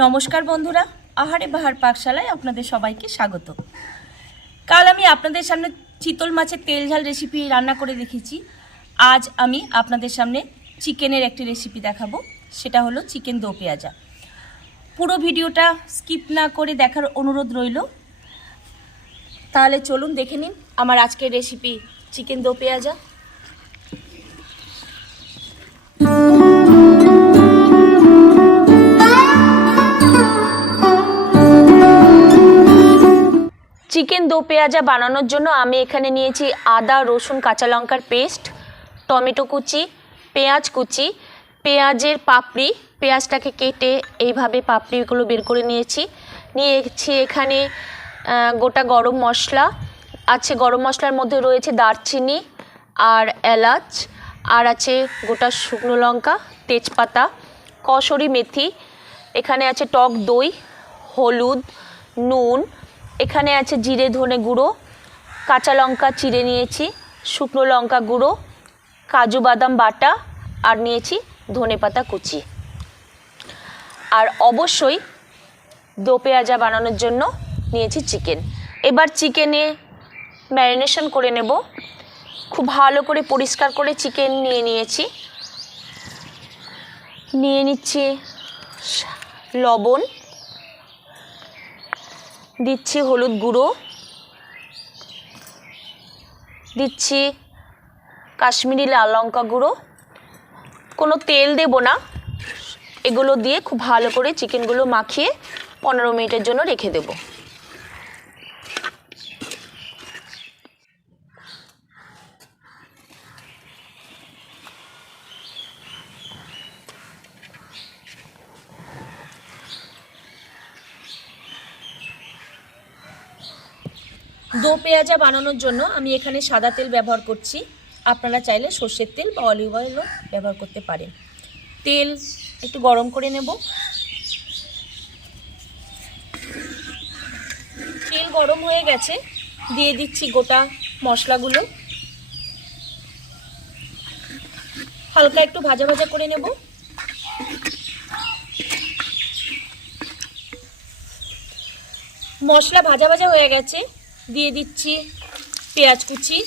নমস্কার বন্ধুরা, আহারে বাহার পাকশালায় আপনাদের সবাইকে স্বাগত। কাল আমি আপনাদের সামনে চিতল মাছের তেল ঝাল রেসিপি রান্না করে দেখেছি। আজ আমি আপনাদের সামনে চিকেনের একটি রেসিপি দেখাবো, সেটা হলো চিকেন দো পেঁয়াজা। পুরো ভিডিওটা স্কিপ না করে দেখার অনুরোধ রইল। তাহলে চলুন দেখে নিন আমার আজকের রেসিপি চিকেন দো পেঁয়াজা। চিকেন দো পেঁয়াজা বানানোর জন্য আমি এখানে নিয়েছি আদা, রসুন, কাঁচা লঙ্কার পেস্ট, টমেটো কুচি, পেঁয়াজ কুচি, পেঁয়াজের পাপড়ি। পেঁয়াজটাকে কেটে এইভাবে পাপড়িগুলো বের করে নিয়েছি। নিয়েছি এখানে গোটা গরম মশলা। আছে গরম মশলার মধ্যে রয়েছে দারচিনি আর এলাচ আর আছে গোটা শুকনো লঙ্কা, তেজপাতা, কসরি মেথি। এখানে আছে টক দই, হলুদ, নুন এখানে আছে জিরে ধনে গুঁড়ো, কাঁচা লঙ্কা চিড়ে নিয়েছি, শুকনো লঙ্কা গুঁড়ো, কাজু বাদাম বাটা, আর নিয়েছি ধনে পাতা কুচি। আর অবশ্যই দো পেঁয়াজা বানানোর জন্য নিয়েছি চিকেন। এবার চিকেনে ম্যারিনেশন করে নেব। খুব ভালো করে পরিষ্কার করে চিকেন নিয়ে নিয়েছি। নিয়ে নিচ্ছি লবণ। দিচ্ছি হলুদ গুঁড়ো। দিচ্ছি কাশ্মীরি লাল লঙ্কা গুঁড়ো। কোনো তেল দেব না। এগুলো দিয়ে খুব ভালো করে চিকেনগুলো মাখিয়ে পনেরো মিনিটের জন্য রেখে দেব। দো পেঁয়াজা বানানোর জন্য আমি এখানে সাদা তেল ব্যবহার করছি। আপনারা চাইলে সর্ষের তেল বা অলিভ অয়েলও ব্যবহার করতে পারেন। তেল একটু গরম করে নেব। তেল গরম হয়ে গেছে। দিয়ে দিচ্ছি গোটা মশলাগুলো। হালকা একটু ভাজা ভাজা করে নেব। মশলা ভাজা ভাজা হয়ে গেছে। দিয়ে দিচ্ছি পেঁয়াজ কুচি।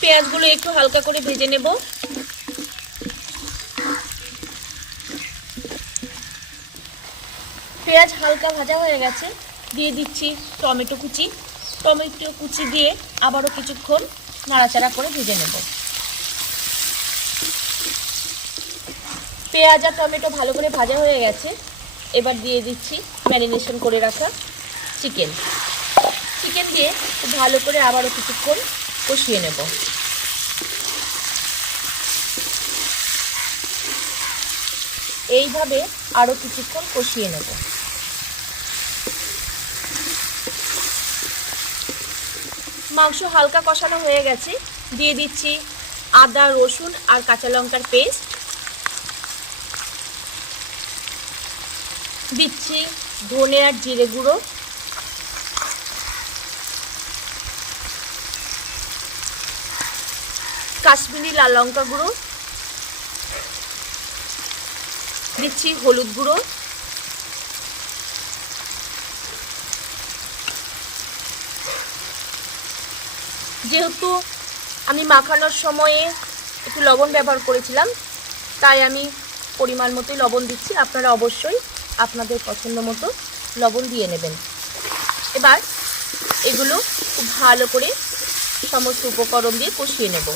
পেঁয়াজগুলো একটু হালকা করে ভেজে নেব। পেঁয়াজ হালকা ভাজা হয়ে গেছে, দিয়ে দিচ্ছি টমেটো কুচি। টমেটো কুচি দিয়ে আবারও কিছুক্ষণ নাড়াচাড়া করে ভেজে নেব। পেঁয়াজ আর টমেটো ভালো করে ভাজা হয়ে গেছে, এবার দিয়ে দিচ্ছি ম্যারিনেশন করে রাখা। চিকেন। চিকেন দিয়ে খুব ভালো করে আবারও কিছুক্ষণ কষিয়ে নেব। এইভাবে আরও কিছুক্ষণ কষিয়ে নেব। মাংস হালকা কষানো হয়ে গেছে। দিয়ে দিচ্ছি আদা, রসুন আর কাঁচা লঙ্কার পেস্ট। দিচ্ছি ধনে আর জিরে গুঁড়ো। কাশ্মীরি লাল লঙ্কা গুঁড়ো, দিচ্ছি হলুদ গুঁড়ো, যেহেতু আমি মাখানোর সময়ে একটু লবণ ব্যবহার করেছিলাম, তাই আমি পরিমাণ মতোই লবণ দিচ্ছি। আপনারা অবশ্যই আপনাদের পছন্দ মতো লবণ দিয়ে নেবেন। এবার এগুলো খুব ভালো করে সমস্ত উপকরণ দিয়ে কষিয়ে নেব।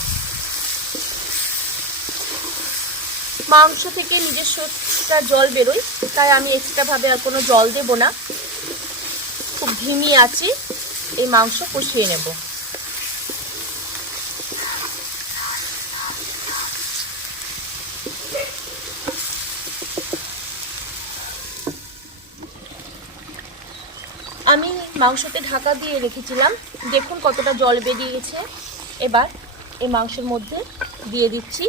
মাংস থেকে নিজস্বটা জল বেরোয়, তাই আমি এক্সট্রাভাবে আর কোনো জল দেব না। খুব ধিমি আছে, এই মাংস কষিয়ে নেব। আমি মাংসতে ঢাকা দিয়ে রেখেছিলাম। দেখুন কতটা জল বেরিয়ে গেছে এবার এই মাংসের মধ্যে দিয়ে দিচ্ছি।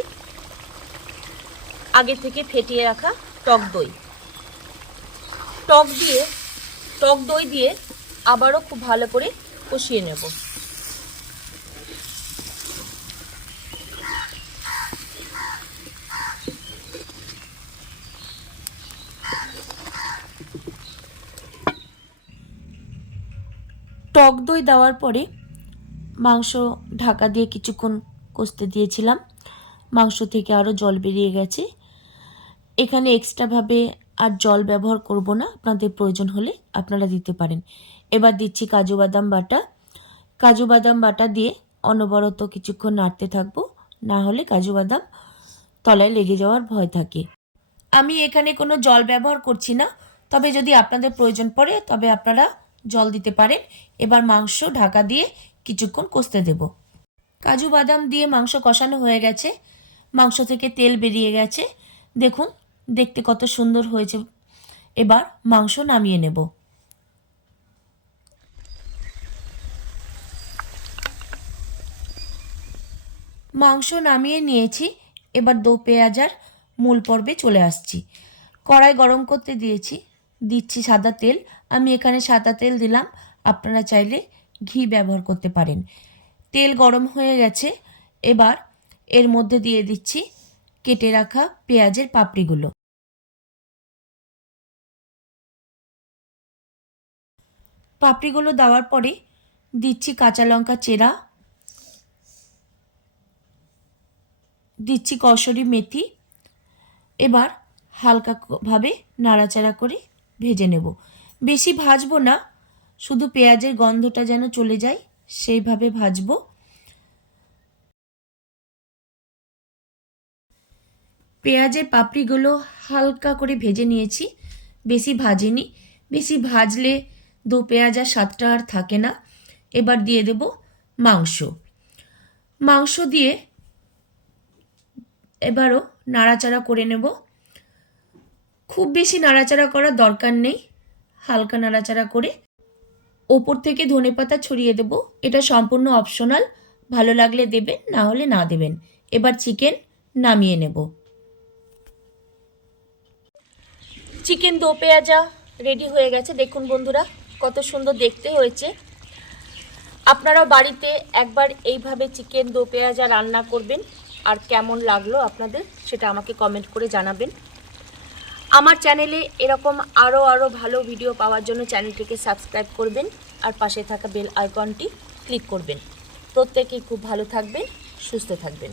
আগে থেকে ফেটিয়ে রাখা টক দই। টক দিয়ে, টক দই দিয়ে আবারও খুব ভালো করে কষিয়ে নেব। টক দই দেওয়ার পরে মাংস ঢাকা দিয়ে কিছুক্ষণ কষতে দিয়েছিলাম। মাংস থেকে আরও জল বেরিয়ে গেছে। এখানে এক্সট্রাভাবে আর জল ব্যবহার করব না, আপনাদের প্রয়োজন হলে আপনারা দিতে পারেন। এবার দিচ্ছি কাজু বাদাম বাটা। কাজু বাদাম বাটা দিয়ে অনবরত কিছুক্ষণ নাড়তে থাকব, না হলে কাজু বাদাম তলায় লেগে যাওয়ার ভয় থাকে। আমি এখানে কোনো জল ব্যবহার করছি না, তবে যদি আপনাদের প্রয়োজন পড়ে, তবে আপনারা জল দিতে পারেন। এবার মাংস ঢাকা দিয়ে কিছুক্ষণ কষতে দেব। কাজু বাদাম দিয়ে মাংস কষানো হয়ে গেছে। মাংস থেকে তেল বেরিয়ে গেছে। দেখুন দেখতে কত সুন্দর হয়েছে। এবার মাংস নামিয়ে নেব। মাংস নামিয়ে নিয়েছি। এবার দো পেঁয়াজার মূল পর্বে চলে আসছি। কড়াই গরম করতে দিয়েছি। দিচ্ছি সাদা তেল। আমি এখানে সাদা তেল দিলাম। আপনারা চাইলে ঘি ব্যবহার করতে পারেন। তেল গরম হয়ে গেছে। এবার এর মধ্যে দিয়ে দিচ্ছি কেটে রাখা পেঁয়াজের পাপড়িগুলো। পাপড়িগুলো দেওয়ার পরে দিচ্ছি কাঁচা লঙ্কা চেরা, দিচ্ছি কসরি মেথি, এবার হালকা ক- ভাবে নাড়াচাড়া করে ভেজে নেব। বেশি ভাজবো না, শুধু পেঁয়াজের গন্ধটা যেন চলে যায়, সেইভাবে ভাজবো। পেঁয়াজের পাপড়িগুলো হালকা করে ভেজে নিয়েছি। বেশি ভাজিনি। বেশি ভাজলে দু পেঁয়াজ আর স্বাদটা আর থাকে না। এবার দিয়ে দেব মাংস। মাংস দিয়ে এবারও নাড়াচাড়া করে নেব। খুব বেশি নাড়াচাড়া করার দরকার নেই। হালকা নাড়াচাড়া করে ওপর থেকে ধনেপাতা ছড়িয়ে দেব। এটা সম্পূর্ণ অপশনাল ভালো লাগলে দেবেন, না হলে না দেবেন। এবার চিকেন নামিয়ে নেব। চিকেন দো পেঁয়াজা রেডি হয়ে গেছে। দেখুন বন্ধুরা, কত সুন্দর দেখতে হয়েছে। আপনারাও বাড়িতে একবার এইভাবে চিকেন দো পেঁয়াজা রান্না করবেন, আর কেমন লাগল আপনাদের সেটা আমাকে কমেন্ট করে জানাবেন। আমার চ্যানেলে এরকম আরও আরও ভালো ভিডিও পাওয়ার জন্য চ্যানেলটিকে সাবস্ক্রাইব করবেন, আর পাশে থাকা বেল আইকনটি ক্লিক করবেন। প্রত্যেকেই খুব ভালো থাকবেন, সুস্থ থাকবেন।